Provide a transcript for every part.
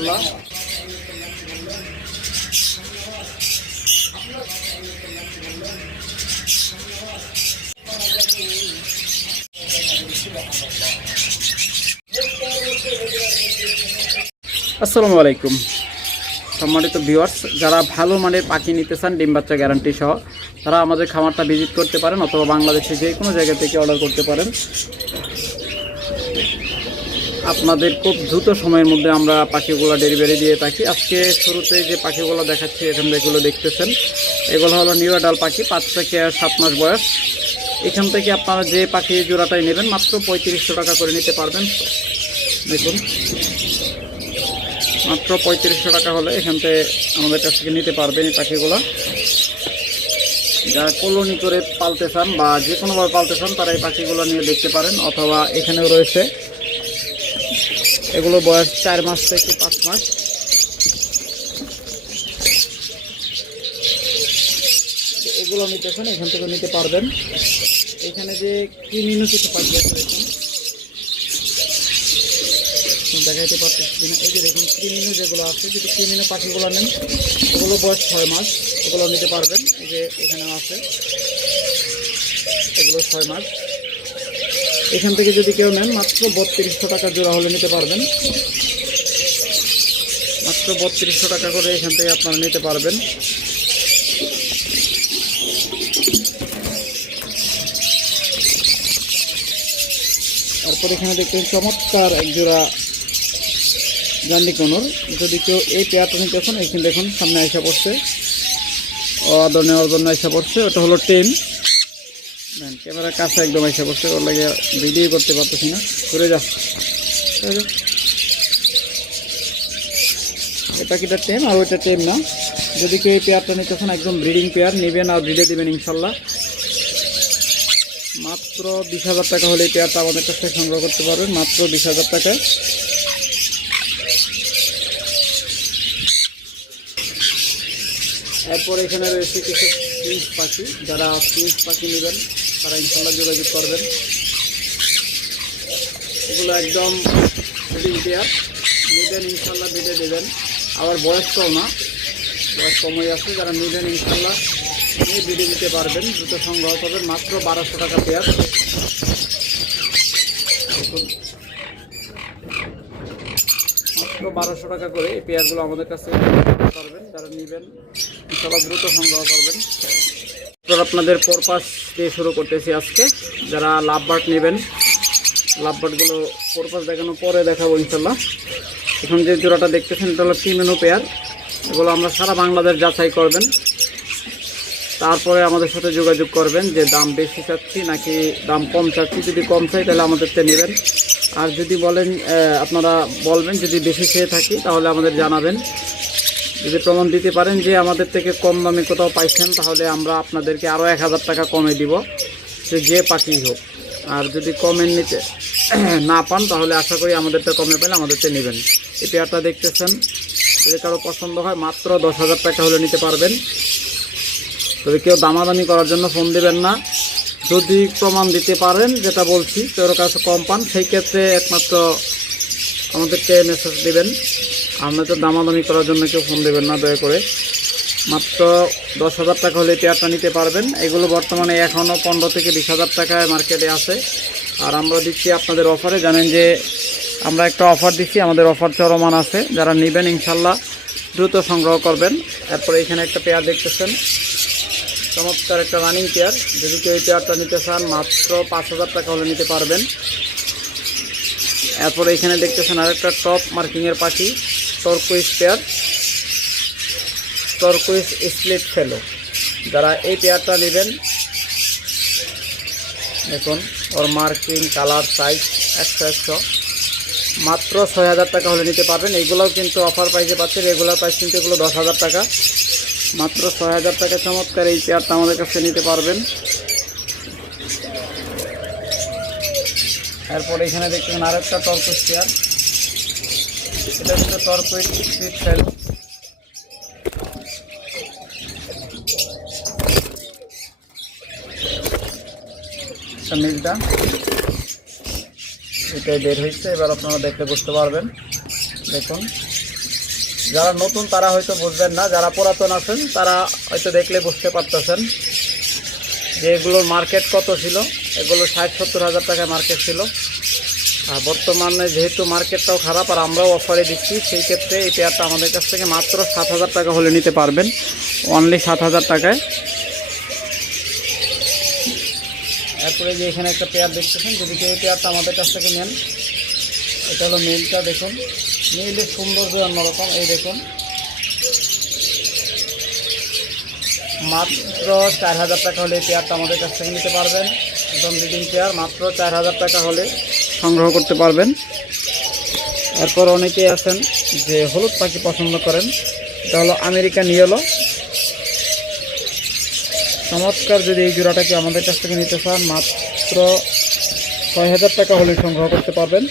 ইনশাল্লাহ। আসসালামু আলাইকুম সম্মানিত ভিউয়ার্স, যারা ভালো মানের পাখি নিতে চান ডিম বাচ্চা গ্যারান্টি সহ, তারা আমাদের খামারটা ভিজিট করতে পারেন অথবা বাংলাদেশে যে কোনো জায়গা থেকে অর্ডার করতে পারেন। আপনাদের খুব দ্রুত সময়ের মধ্যে আমরা পাখিগুলো ডেলিভারি দিয়ে থাকি। আজকে শুরুতে যে পাখিগুলো দেখাচ্ছি এখান যেগুলো দেখতেছেন, এগুলো হলো নিউ অ্যাডাল্ট পাখি, 5 থেকে 7 মাস বয়স। এখান থেকে আপনারা যে পাখি জোড়াটাই নেবেন মাত্র 3500 টাকা করে নিতে পারবেন। দেখুন, মাত্র 3500 টাকা হলে এখান থেকে আমাদের কাছ থেকে নিতে পারবেন এই পাখিগুলো। যারা কলোনি করে পালতে চান বা যে কোনোভাবে পালতে চান তারা এই পাখিগুলো নিয়ে দেখতে পারেন। অথবা এখানেও রয়েছে, এগুলো বয়স 4 মাস থেকে 5 মাস। এগুলো নিতে চান এখান থেকে নিতে পারবেন। এখানে যে ক্রিমিনো কিছু পাখি আছে দেখুন, দেখাইতে পারতেছি কিনা, এই যে দেখুন ক্রিমিনো যেগুলো আছে, যদি ক্রিমিনো পাখিগুলো নেন ওগুলো বয়স 6 মাস, এগুলো নিতে পারবেন। এই যে এখানেও আছে, এগুলো 6 মাস। এখান থেকে যদি কেউ নেন মাত্র 3200 টাকা জোড়া হলে নিতে পারবেন। মাত্র 3200 টাকা করে এখান থেকে আপনারা নিতে পারবেন। তারপর এখানে দেখবেন চমৎকার এক জোড়া জান্ডি কোনোর। যদি কেউ এই পেয়ারটা নিতে চান, এখানে দেখুন সামনে আইসা পড়ছে, অর্ডার নেওয়ার জন্য আইসা পড়ছে। ওটা হলো 10, ক্যামেরার কাছে একদম আইসা পড়ছে, ওর লাগে ভিডিও করতে পারতেছি না, ঘুরে যা। এটা কিটা 10 আর ওইটা 10 না। যদি কেউ এই পেয়ারটা নিতে চান, একদম ব্রিডিং পেয়ার নেবেন আর ব্রিডে দেবেন ইনশাল্লাহ। মাত্র 20,000 টাকা হলে এই পেয়ারটা আমাদের কাছ থেকে সংগ্রহ করতে পারবেন, মাত্র 20,000 টাকায়। এরপর এখানে রয়েছে কিছু প্রিন্স পাখি। যারা প্রিন্স পাখি নেবেন তারা ইনশাল্লাহ যোগাযোগ করবেন। এগুলো একদম ব্রিডিং পেয়ার, নেবেন ইনশাল্লাহ বেঁধে দেবেন। আবার বয়স কম না, বয়স কমই আছে। যারা নেবেন ইনশাল্লাহ নিয়ে বেঁধে দিতে পারবেন, দ্রুত সংগ্রহ করবেন। মাত্র 1200 টাকা পেয়ার। মাত্র 1200 টাকা করে এই পেয়ারগুলো আমাদের কাছে পারবেন। যারা নেবেন ইনশাল্লাহ দ্রুত সংগ্রহ করবেন। তো আপনাদের পরপাস দিয়ে শুরু করতেছি আজকে। যারা লাভ বার্ড নেবেন, লাভ বার্ডগুলো পরপাস দেখানো পরে দেখাবো ইনশাল্লাহ। এখন যে জোড়াটা দেখতেছেন এটা হলো ক্রিমিনো পেয়ার। এগুলো আমরা সারা বাংলাদেশ যাচাই করবেন, তারপরে আমাদের সাথে যোগাযোগ করবেন যে দাম বেশি চাচ্ছি নাকি দাম কম চাচ্ছি। যদি কম চাই তাহলে আমাদের থেকে নেবেন, আর যদি বলেন আপনারা বলবেন যদি বেশি চেয়ে থাকি তাহলে আমাদের জানাবেন। যদি প্রমাণ দিতে পারেন যে আমাদের থেকে কম দামে কোথাও পাইছেন তাহলে আমরা আপনাদেরকে আরও 1000 টাকা কমে দিব, যে পাখি হোক। আর যদি কমের নিতে না পান তাহলে আশা করি আমাদেরটা কমে পেলে আমাদেরটা নেবেন। এই পেয়ারটা দেখতেছেন, যদি কারো পছন্দ হয় মাত্র 10,000 টাকা হলে নিতে পারবেন। তবে কেউ দামাদামি করার জন্য ফোন দেবেন না। যদি প্রমাণ দিতে পারেন যেটা বলছি তোর কাছে কম পান, সেই ক্ষেত্রে একমাত্র আমাদেরকে মেসেজ দেবেন। আপনাদের দামাদামি করার জন্য কেউ ফোন দেবেন না দয়া করে। মাত্র 10,000 টাকা হলে পেয়ারটা নিতে পারবেন। এগুলো বর্তমানে এখনও 15 থেকে 20,000 টাকায় মার্কেটে আছে। আর আমরা দিচ্ছি আপনাদের অফারে। জানেন যে আমরা একটা অফার দিচ্ছি, আমাদের অফার চলমান আছে। যারা নেবেন ইনশাল্লাহ দ্রুত সংগ্রহ করবেন। এরপরে এখানে একটা পেয়ার দেখতেছেন, চমৎকার একটা রানিং পেয়ার। যদি কেউ এই পেয়ারটা নিতে চান মাত্র 5,000 টাকা হলে নিতে পারবেন। এরপরে এখানে দেখতেছেন আরেকটা টপ মার্কিংয়ের পাখি, টর্কুইস পেয়ার, টর্কুইস স্প্লিট ফেলো। যারা এই পেয়ারটা নেবেন দেখুন ওর মার্কিং, কালার, সাইজ 100 মাত্র 6,000 টাকা হলে নিতে পারবেন। এইগুলোও কিন্তু অফার প্রাইসে পাচ্ছে, রেগুলার প্রাইস কিন্তু এগুলো 10,000 টাকা। মাত্র 6,000 টাকা চমৎকার এই পেয়ারটা আমাদের কাছে নিতে পারবেন। এরপরে এখানে দেখছেন আরেকটা টর্কুইস পেয়ার, এটা কিন্তু টর্কুইস স্প্লিট ফেলো। মিলটা এটাই বের হয়েছে, এবার আপনারা দেখতে বুঝতে পারবেন। দেখুন যারা নতুন তারা হয়তো বুঝবেন না, যারা পুরাতন আছেন তারা হয়তো দেখলে বুঝতে পারতেছেন যে এগুলোর মার্কেট কত ছিল। এগুলো 60-70 হাজার টাকায় মার্কেট ছিল। আর বর্তমানে যেহেতু মার্কেটটাও খারাপ আর আমরাও অফারে দিচ্ছি, সেই ক্ষেত্রে এই পেয়ারটা আমাদের কাছ থেকে মাত্র 7,000 টাকা হলে নিতে পারবেন, অনলি 7,000 টাকায়। এরপরে যে এখানে একটা পেয়ার দেখতেছেন, যদি কেউ পেয়ারটা আমাদের কাছ থেকে নেন, এটা হলো মেলটা। দেখুন মেলের সৌন্দর্য অন্যরকম। এই দেখুন মাত্র 4,000 টাকা হলে এই পেয়ারটা আমাদের কাছ থেকে নিতে পারবেন। একদম ব্রিডিং পেয়ার, মাত্র 4,000 টাকা হলে সংগ্রহ করতে পারবেন। এরপর অনেকেই আছেন যে হলুদ পাখি পছন্দ করেন, এটা হলো আমেরিকান ইয়েলো। চমৎকার, যদি এই জোড়াটাকে আমাদের কাছ থেকে নিতে চান মাত্র 6,000 টাকা হলে সংগ্রহ করতে পারবেন।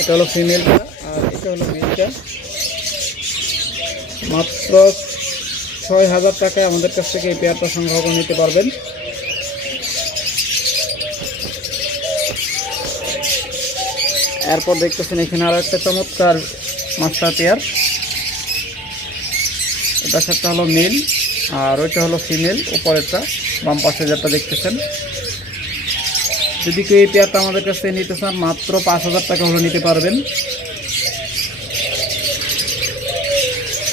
এটা হলো ফিমেলটা আর এটা হলো মেলটা। মাত্র 6,000 টাকায় আমাদের কাছ থেকে এই পেয়ারটা সংগ্রহ করে নিতে পারবেন। এরপর দেখতেছেন এখানে আরও একটা চমৎকার মাস্টার পেয়ার। এটা একটা হলো মেল আর ওইটা হলো ফিমেল, উপরেরটা বাম পাশে যেটা দেখতেছেন। যদি কেউ এই পেয়ারটা আমাদের কাছ থেকে নিতে চান মাত্র 5,000 টাকা হলে নিতে পারবেন।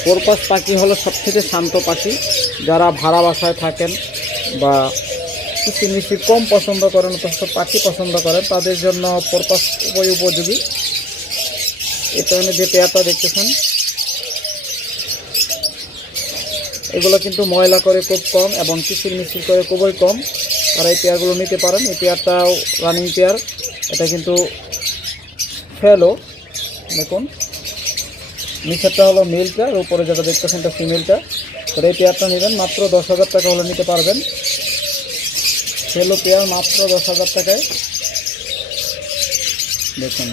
পোরপাস পাখি হলো সবথেকে শান্ত পাখি। যারা ভাড়া বাসায় থাকেন বা কিচিরমিচির কম পছন্দ করেন, অথচ পাখি পছন্দ করেন, তাদের জন্য পোরপাস খুবই উপযোগী। এটা যে পেয়ারটা দেখতেছেন, এগুলো কিন্তু ময়লা করে খুব কম এবং কিচিরমিচির করে খুবই কম। তারা এই পেয়ারগুলো নিতে পারেন। এই পেয়ারটাও রানিং পেয়ার। এটা কিন্তু ফেলো। দেখুন নিচেরটা হলো মেলটা আর উপরে যেটা দেখতেছেন এটা ফিমেলটা। তো এই পেয়ারটা নেবেন মাত্র 10,000 টাকা হলে নিতে পারবেন। ফেলো পেয়ার মাত্র 10,000 টাকায়। দেখুন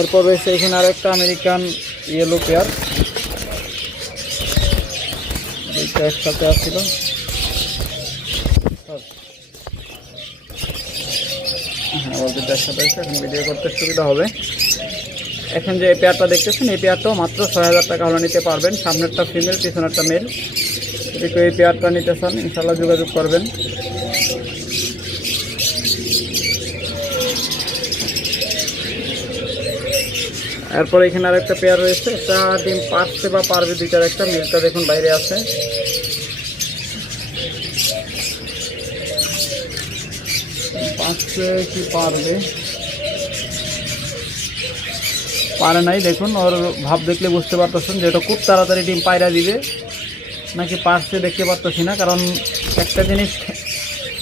এরপর রয়েছে এখানে আর একটা আমেরিকান ইয়েলো পেয়ার, দুইটা একসাথে আসছিল। হ্যাঁ বলতে একসাথে আছে, এখন ভিডিও করতে সুবিধা হবে। এখন যে পেয়ারটা দেখতেছেন এই পেয়ারটাও মাত্র 6,000 টাকা হলে নিতে পারবেন। সামনেরটা ফিমেল, পিছনেরটা মেল। যদি কেউ এই পেয়ারটা নিতে চান ইনশাল্লাহ যোগাযোগ করবেন। এরপর এখানে আর একটা পেয়ার রয়েছে, একটা ডিম পারছে বা পারবে দুইটার একটা। মেলটা দেখুন বাইরে আছে। পারছে কি পারবে, পারে নাই। দেখুন ওর ভাব দেখলে বুঝতে পারতেছেন যে এটা খুব তাড়াতাড়ি ডিম পায়রা দিবে নাকি পারছে দেখতে পারতেছি না। কারণ একটা জিনিস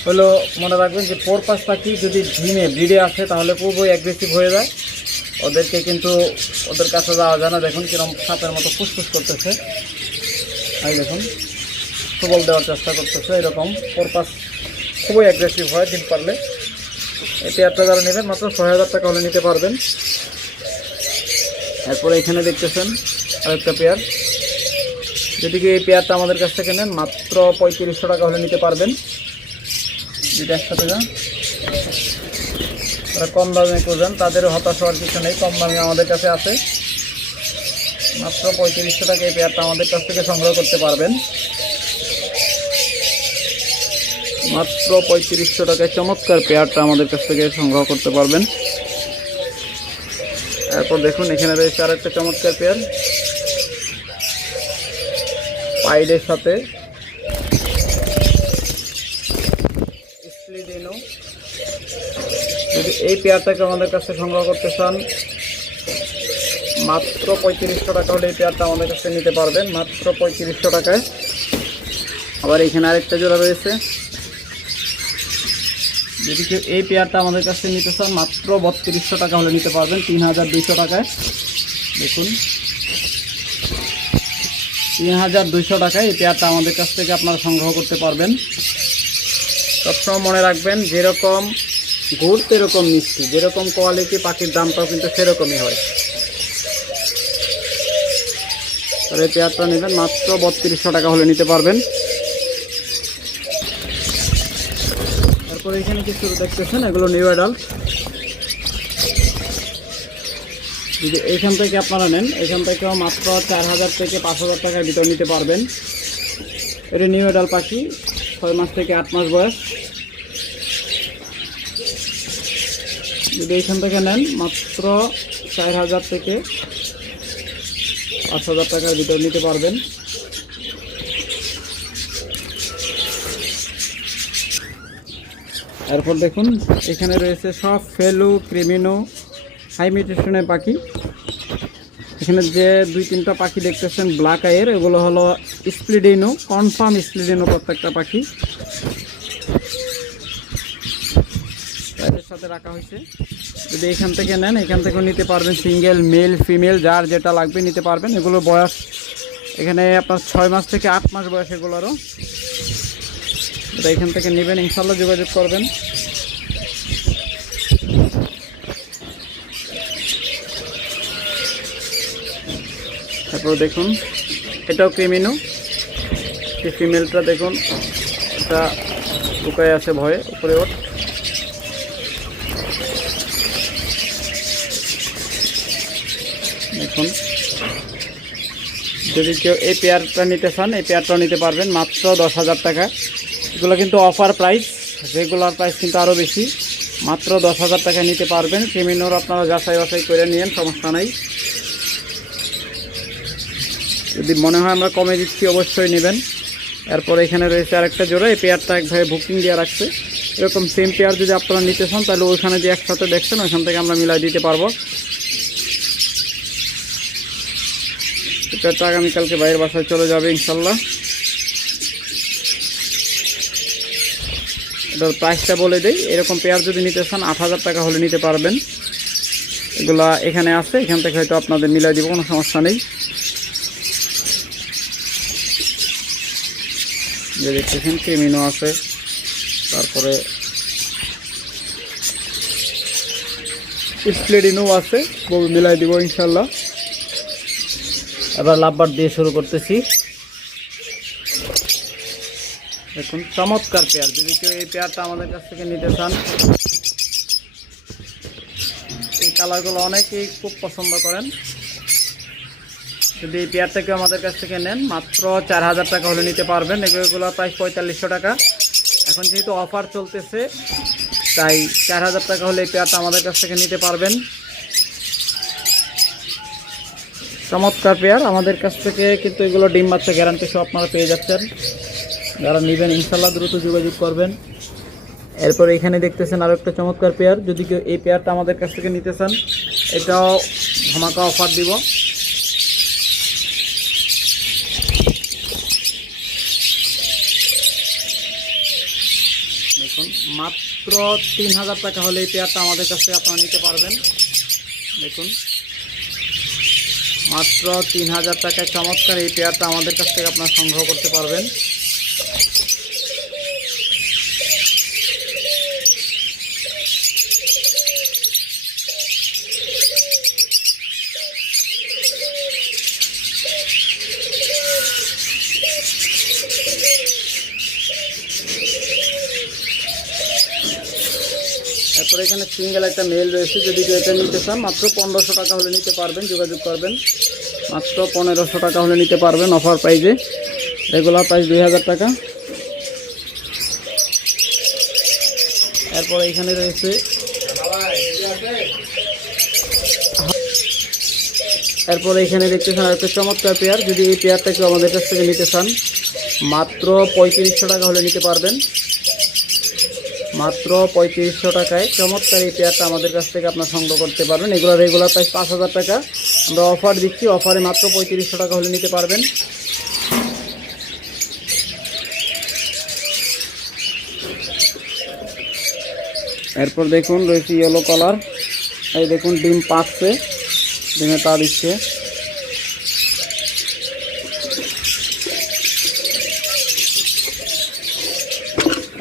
হলো মনে রাখবেন যে পোরপাস পাখি যদি ডিমে ব্রিডে আসে তাহলে খুবই অ্যাগ্রেসিভ হয়ে যায়। ওদেরকে কিন্তু ওদের কাছে যাওয়া যায় না। দেখুন কিরকম সাপের মতো ফুসফুস করতেছে। এই দেখুন সবল দেওয়ার চেষ্টা করতেছে। এরকম পোরপাস খুবই অ্যাগ্রেসিভ হয় ডিম পারলে। এই পেয়ারটা যারা নেবেন মাত্র 6,000 টাকা হলে নিতে পারবেন। এরপরে এখানে দেখতেছেন আরেকটা পেয়ার। যদি কি এই পেয়ারটা আমাদের কাছ থেকে নেন মাত্র 3500 টাকা হলে নিতে পারবেন। যেটা একসাথে যান, তারা কম দামে করবেন, তাদেরও হতাশ হওয়ার কিছু নেই। কম দামে আমাদের কাছে আছে। মাত্র 3500 টাকা এই পেয়ারটা আমাদের কাছ থেকে সংগ্রহ করতে পারবেন। মাত্র 3500 টাকায় চমৎকার পেয়ারটা আমাদের কাছ থেকে সংগ্রহ করতে পারবেন। এরপর দেখুন এখানে রয়েছে আর একটা চমৎকার পেয়ার পাইডের সাথে স্প্লিডিনো। যদি এই পেয়ারটাকে আমাদের কাছে সংগ্রহ করতে চান মাত্র 3500 টাকা হলে এই পেয়ারটা আমাদের কাছে নিতে পারবেন। মাত্র 3500 টাকায়। আবার এখানে আরেকটা জোড়া রয়েছে। যদি কেউ এই পেয়ারটা আমাদের কাছে নিতে চান মাত্র 3200 টাকা হলে নিতে পারবেন, 3200 টাকায়। দেখুন 3200 টাকায় এই পেয়ারটা আমাদের কাছ থেকে আপনারা সংগ্রহ করতে পারবেন। সবসময় মনে রাখবেন যেরকম গুড় সেরকম মিষ্টি, যেরকম কোয়ালিটি পাখির দামটাও কিন্তু সেরকমই হয়। তাহলে এই পেয়ারটা নেবেন মাত্র 3200 টাকা হলে নিতে পারবেন। তারপর এরপরে এখানে কিছু দেখতেছেন, এগুলো নিউ অ্যাডাল্ট। যদি এইখান থেকে আপনারা নেন, এখান থেকেও মাত্র 4000 থেকে 5000 টাকার ভিতর নিতে পারবেন। এটা নিউ অ্যাডাল্ট পাখি, 6 মাস থেকে 8 মাস বয়স। যদি এইখান থেকে নেন মাত্র 4000 থেকে 5000 টাকার ভিতর নিতে পারবেন। এরপর দেখুন এখানে রয়েছে সব ফেলু, ক্রিমিনো, হাই মিউটেশনের পাখি। এখানে যে 2-3টা পাখি দেখতেছেন ব্ল্যাক আইয়ের, এগুলো হলো স্প্লিডিনো, কনফার্ম স্প্লিডিনো প্রত্যেকটা পাখি এর সাথে রাখা হয়েছে। যদি এখান থেকে নেন, এখান থেকেও নিতে পারবেন, সিঙ্গেল, মেল, ফিমেল, যার যেটা লাগবে নিতে পারবেন। এগুলোর বয়স এখানে আপনার 6 মাস থেকে 8 মাস বয়স এগুলোরও। এটা এখান থেকে নেবেন, ইনশাল্লাহ যোগাযোগ করবেন। তারপর দেখুন এটাও ক্রিমিনো, এই ফিমেলটা দেখুন, এটা লুকায় আছে ভয়ে, উপরে ওঠ। দেখুন যদি কেউ এই পেয়ারটা নিতে চান, এই পেয়ারটাও নিতে পারবেন মাত্র 10,000 টাকা। এগুলো কিন্তু অফার প্রাইস, রেগুলার প্রাইস কিন্তু আরও বেশি। মাত্র 10,000 টাকা নিতে পারবেন। ক্রিমিনোর আপনারা যাচাই বাছাই করে নিন, সমস্যা নাই। যদি মনে হয় আমরা কমে দিচ্ছি অবশ্যই নেবেন। এরপর এখানে রয়েছে আরেকটা জোড়া, এই পেয়ারটা একভাবে বুকিং দিয়ে রাখছে। এরকম সেম পেয়ার যদি আপনারা নিতে চান তাহলে ওইখানে যে একসাথে দেখছেন ওইখান থেকে আমরা মিলাই দিতে পারবো। পেয়ারটা আগামীকালকে বাইরের বাসায় চলে যাবে ইনশাল্লাহ। এটার প্রাইসটা বলে দেই, এরকম পেয়ার যদি নিতে চান 8000 টাকা হলে নিতে পারবেন। এগুলা এখানে আছে, এখান থেকে হয়তো আপনাদের মিলাই দিব, কোনো সমস্যা নেই। যে দেখতেছেন ক্রিমিনো আছে, তারপরে স্প্লিডিনো আছে, মিলাই দিব ইনশাল্লাহ। এবার লাভবার দিয়ে শুরু করতেছি। দেখুন চমৎকার পেয়ার, যদি কেউ এই পেয়ারটা আমাদের কাছ থেকে নিতে চান, এই কালারগুলো অনেকেই খুব পছন্দ করেন। যদি এই পেয়ারটা কেউ আমাদের কাছ থেকে নেন মাত্র 4000 টাকা হলে নিতে পারবেন। এগুলো প্রাইস 4500 টাকা। এখন যেহেতু অফার চলতেছে তাই 4000 টাকা হলে এই পেয়ারটা আমাদের কাছ থেকে নিতে পারবেন। চমৎকার পেয়ার আমাদের কাছ থেকে, কিন্তু এগুলো ডিম বাচ্চা গ্যারান্টি সহ আপনারা পেয়ে যাচ্ছেন। যারা নেবেন ইনশাল্লাহ দ্রুত যোগাযোগ করবেন। এরপর এখানে দেখতেছেন আরও একটা চমৎকার পেয়ার, যদি কেউ এই পেয়ারটা আমাদের কাছ থেকে নিতে চান এটাও ধামাকা অফার দিব। দেখুন মাত্র 3000 টাকা হলে এই পেয়ারটা আমাদের কাছ থেকে আপনারা নিতে পারবেন। দেখুন মাত্র 3000 টাকায় চমৎকার এই পেয়ারটা আমাদের কাছ থেকে আপনারা সংগ্রহ করতে পারবেন। তারপরে এখানে সিঙ্গেল একটা মেল রয়েছে, যদি কেউ এটা নিতে চান মাত্র 1500 টাকা হলে নিতে পারবেন, যোগাযোগ করবেন। মাত্র 1500 টাকা হলে নিতে পারবেন অফার প্রাইজে। রেগুলার প্রাইস 2000 টাকা। এরপরে এখানে রয়েছে দেখতেছেন একটা চমৎকার পেয়ার, যদি এই পেয়ারটা কেউ আমাদের কাছ থেকে নিতে চান মাত্র 3500 টাকা হলে নিতে পারবেন। মাত্র 3500 টাকায় চমৎকার এই পেয়ারটা আমাদের কাছ থেকে আপনার সংগ্রহ করতে পারবেন। এগুলো রেগুলার প্রাইস 5000 টাকা, আমরা অফার দিচ্ছি, অফারে মাত্র 3500 টাকা হলে নিতে পারবেন। এরপর দেখুন রয়েছে ইয়েলো কালার, এই দেখুন ডিম পাচ্ছে, ডিমে তা দিচ্ছে।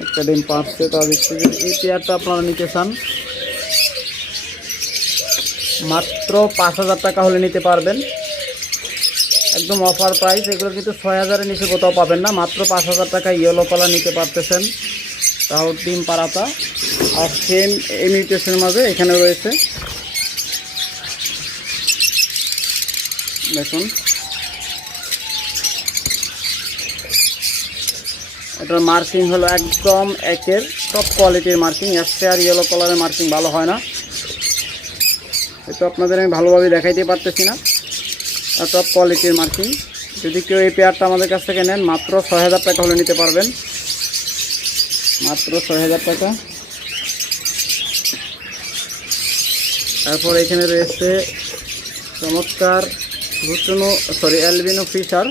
একটা ডিম পাচ্ছে তা দিচ্ছে। এই পেয়ারটা আপনারা নিতে চান মাত্র 5000 টাকা হলে নিতে পারবেন, একদম অফার প্রাইস। এগুলো কিন্তু 6000-এর নিচে কোথাও পাবেন না, মাত্র 5000 টাকা ইয়েলো কালার নিতে পারতেছেন। তাও ডিম পাড়াতা, আর সেম এই মিউটেশনের মাঝে এখানে রয়েছে। দেখুন এটার মার্কিং হলো একদম একের টপ কোয়ালিটির মার্কিং। এসছে আর ইয়েলো কালারের মার্কিং ভালো হয় না, এটা আপনাদের আমি ভালোভাবে দেখাইতে পারতেছি না। আর টপ কোয়ালিটির মার্কিং। যদি কেউ এই পেয়ারটা আমাদের কাছ থেকে নেন মাত্র ৬০০০ টাকা হলে নিতে পারবেন, মাত্র ৬০০০ টাকা। তারপর এখানে রয়েছে চমৎকার অ্যালবিনো ফিশার।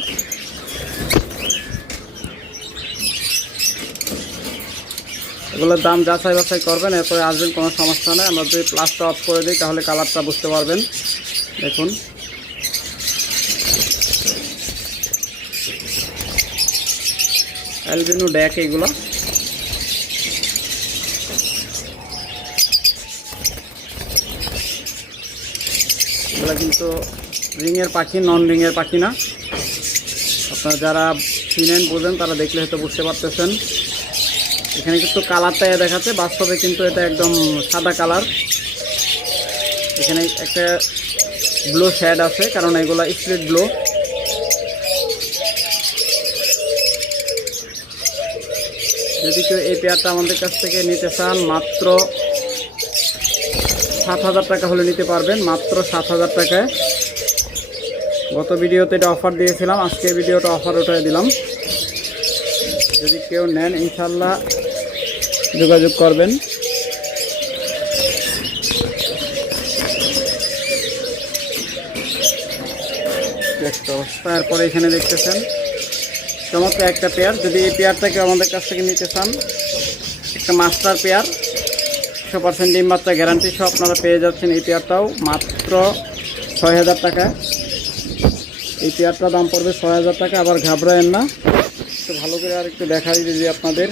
এগুলোর দাম যাচাই বাছাই করবেন, এরপরে আসবেন, কোনো সমস্যা নেই। আমরা যদি প্লাসটা অফ করে দিই তাহলে কালারটা বুঝতে পারবেন। দেখুন অ্যালবিনো ড্যাক এগুলো। এগুলো কিন্তু রিংয়ের পাখি, নন রিংয়ের পাখি না। আপনারা যারা চিনেন বোঝেন তারা দেখলে হয়তো বুঝতে পারতেছেন। এখানে কিন্তু কালারটা দেখাচ্ছে, বাস্তবে কিন্তু এটা একদম সাদা কালার। এখানে একটা ব্লু শেড আছে, কারণ এগুলো স্প্লিট ব্লু। যদি কেউ এই পেয়ারটা আমাদের কাছ থেকে নিতে চান মাত্র ৭০০০ টাকা হলে নিতে পারবেন, মাত্র ৭০০০ টাকায়। গত ভিডিওতে এটা অফার দিয়েছিলাম, আজকে ভিডিওটা অফার উঠিয়ে দিলাম। যদি কেউ নেন ইনশাল্লাহ যোগাযোগ করবেন। তারপরে এখানে দেখতেছেন চমৎকার একটা পেয়ার। যদি এই পেয়ারটাকে আমাদের কাছ থেকে নিতে চান, একটা মাস্টার পেয়ার, 100% ডিম বাচ্চা গ্যারান্টি সহ আপনারা পেয়ে যাচ্ছেন। এই পেয়ারটাও মাত্র ৬০০০ টাকা। এই পেয়ারটার দাম পড়বে ৬০০০ টাকা। আবার ঘাবড়ায়েন না, একটু ভালো করে আর একটু দেখাই যদি আপনাদের।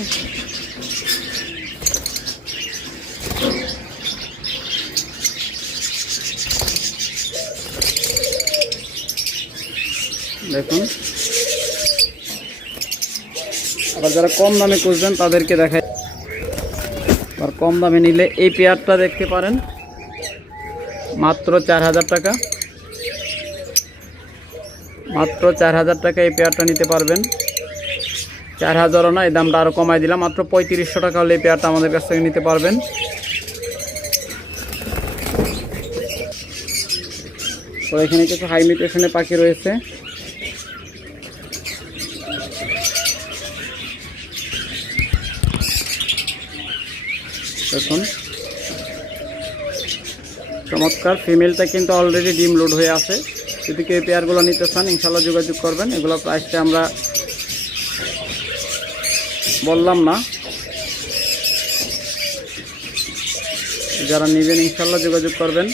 দেখুন আবার যারা কম দামে খুঁজবেন তাদেরকে দেখাই। আর কম দামে নিলে এই পেয়ারটা দেখতে পারেন মাত্র ৪০০০ টাকা, মাত্র ৪০০০ টাকা এই পেয়ারটা নিতে পারবেন। ৪০০০ও না, এই দামটা আরও কমাই দিলাম, মাত্র ৩৫০০ টাকা হলে এই পেয়ারটা আমাদের কাছ থেকে নিতে পারবেন। তো এখানে কিছু হাই মিউটেশনের পাখি রয়েছে। দেখুন চমৎকার, ফিমেলটা কিন্তু অলরেডি ডিম লোড হয়ে আছে। যদি কেউ পেয়ারগুলো নিতে চান ইনশাল্লাহ যোগাযোগ করবেন। এগুলো প্রাইসটা আমরা বললাম না, যারা নেবেন ইনশাল্লাহ যোগাযোগ করবেন।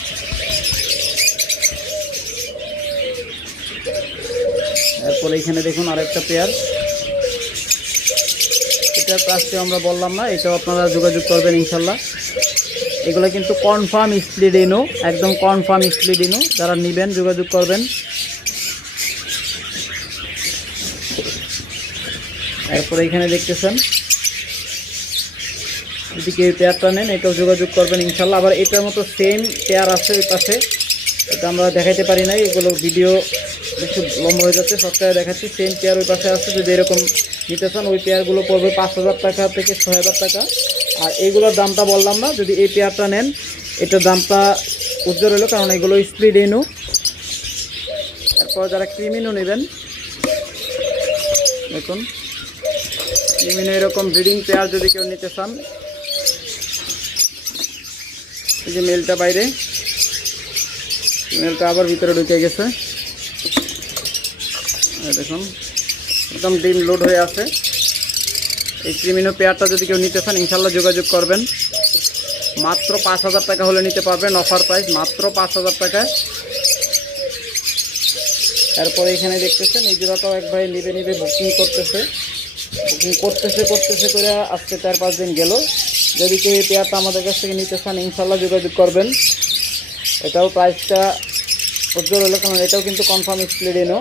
এরপরে এখানে দেখুন আরেকটা পেয়ার, এটার প্রাইসটা আমরা বললাম না, এটাও আপনারা যোগাযোগ করবেন ইনশাল্লাহ। এগুলো কিন্তু কনফার্ম স্প্লিডিনো, একদম কনফার্ম স্প্লিডিনো। যারা নেবেন যোগাযোগ করবেন। এরপরে এখানে দেখতেছেন যদি কেউ পেয়ারটা নেন এটাও যোগাযোগ করবেন ইনশাল্লাহ। আবার এটার মতো সেম পেয়ার আছে ওই পাশে, এটা আমরা দেখাইতে পারি নাই, এগুলো ভিডিও একটু লম্বা হয়ে যাচ্ছে, সবটাই দেখাচ্ছি। সেম পেয়ার ওই পাশে আছে, যদি এরকম নিতে চান ওই পেয়ারগুলো পড়বে ৫০০০ টাকা থেকে ৬০০০ টাকা। আর এইগুলোর দামটা বললাম না, যদি এই পেয়ারটা নেন এটার দামটা উজ্জ্বল হলো, কারণ এগুলো স্প্লিডিনো। এরপর যারা ক্রিমিনো নেবেন, দেখুন ক্রিমিনো এরকম ব্রিডিং পেয়ার যদি কেউ নিতে চান, এই যে মেলটা বাইরে, মেলটা আবার ভিতরে ঢুকে গেছে। দেখুন একদম ডিম লোড হয়ে আছে। এই ক্রিমিনো পেয়ারটা যদি কেউ নিতে চান ইনশাল্লাহ যোগাযোগ করবেন। মাত্র ৫০০০ টাকা হলে নিতে পারবেন, অফার প্রাইস মাত্র ৫০০০ টাকায়। এরপরে এখানে দেখতেছেন এই জোড়াটাও এক ভাই নিবে বুকিং করতেছে করে আজকে ৪-৫ দিন গেল। যদি কেউ এই পেয়ারটা আমাদের কাছ থেকে নিতে চান ইনশাল্লাহ যোগাযোগ করবেন। এটাও প্রাইসটা উজ্জ্বল হলো, কারণ এটাও কিন্তু কনফার্ম স্প্লিডিনো।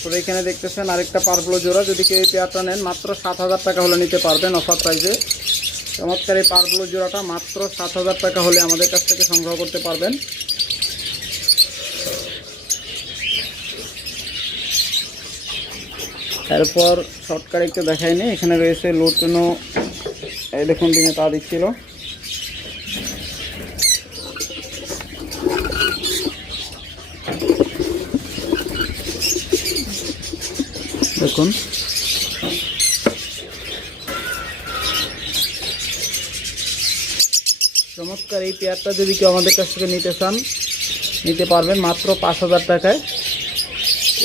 তারপরে এখানে দেখতেছেন আরেকটা পারপ্লো জোড়া, যদি কেউ এই পেয়ারটা নেন মাত্র 7,000 টাকা হলে নিতে পারবেন অফার প্রাইসে। চমৎকার এই পারপ্লো জোড়াটা মাত্র 7,000 টাকা হলে আমাদের কাছ থেকে সংগ্রহ করতে পারবেন। এরপর শর্টকাট একটু দেখাইনি, এখানে রয়েছে লুটিনো, এই দেখুন দিনে তা দিচ্ছিল। দেখুন চমৎকার এই পেয়ারটা যদি কেউ আমাদের কাছ থেকে নিতে চান নিতে পারবেন মাত্র 5,000 টাকায়।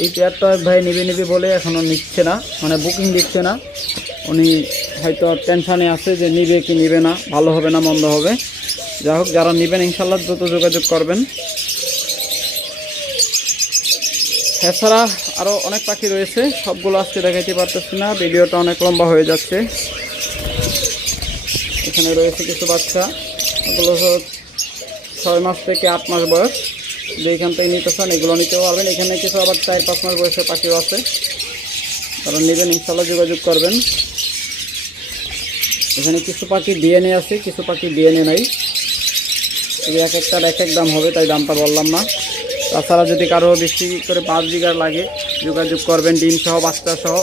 এই পেয়ারটা ভাই নিবে বলে এখনও নিচ্ছে না, মানে বুকিং দিচ্ছে না। উনি হয়তো টেনশানে আছে যে নিবে কি নিবে না, ভালো হবে না মন্দ হবে। যাই হোক, যারা নেবেন ইনশাল্লাহ দ্রুত যোগাযোগ করবেন। এছাড়া আরও অনেক পাখি রয়েছে, সবগুলো আজকে দেখাইতে পারতেছি না, ভিডিওটা অনেক লম্বা হয়ে যাচ্ছে। এখানে রয়েছে কিছু বাচ্চা, এগুলো 6 মাস থেকে 8 মাস বয়স। যেখান থেকে নিতে চান এগুলো নিতে পারবেন। এখানে কিছু আবার 4-5 মাস বয়সের পাখিও আছে, তারা নেবেন ইনশাল্লাহ যোগাযোগ করবেন। এখানে কিছু পাখি ডিএনএ আছে, কিছু পাখি ডিএনএ নাই। এই এক একটার এক এক দাম হবে, তাই দামটা বললাম না। তাছাড়া যদি কারো বেশি করে 5 বিঘার লাগে যোগাযোগ করবেন, ডিম সহ বাচ্চা সহ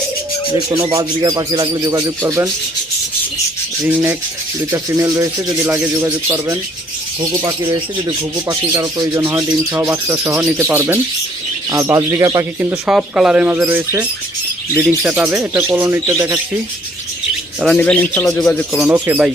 যে কোনো 5 বিঘার পাখি লাগলে যোগাযোগ করবেন। রিংনেক 2টা ফিমেল রয়েছে, যদি লাগে যোগাযোগ করবেন। ঘুঘু পাখি রয়েছে, যদি ঘুঘু পাখি কারো প্রয়োজন হয় ডিম সহ বাচ্চা সহ নিতে পারবেন। আর 5 বিঘার পাখি কিন্তু সব কালারের মাঝে রয়েছে ব্রিডিং সেট আপে। এটা কলোনিতে দেখাচ্ছি, তারা নেবেন ইনশাল্লাহ যোগাযোগ করুন। Okay bye.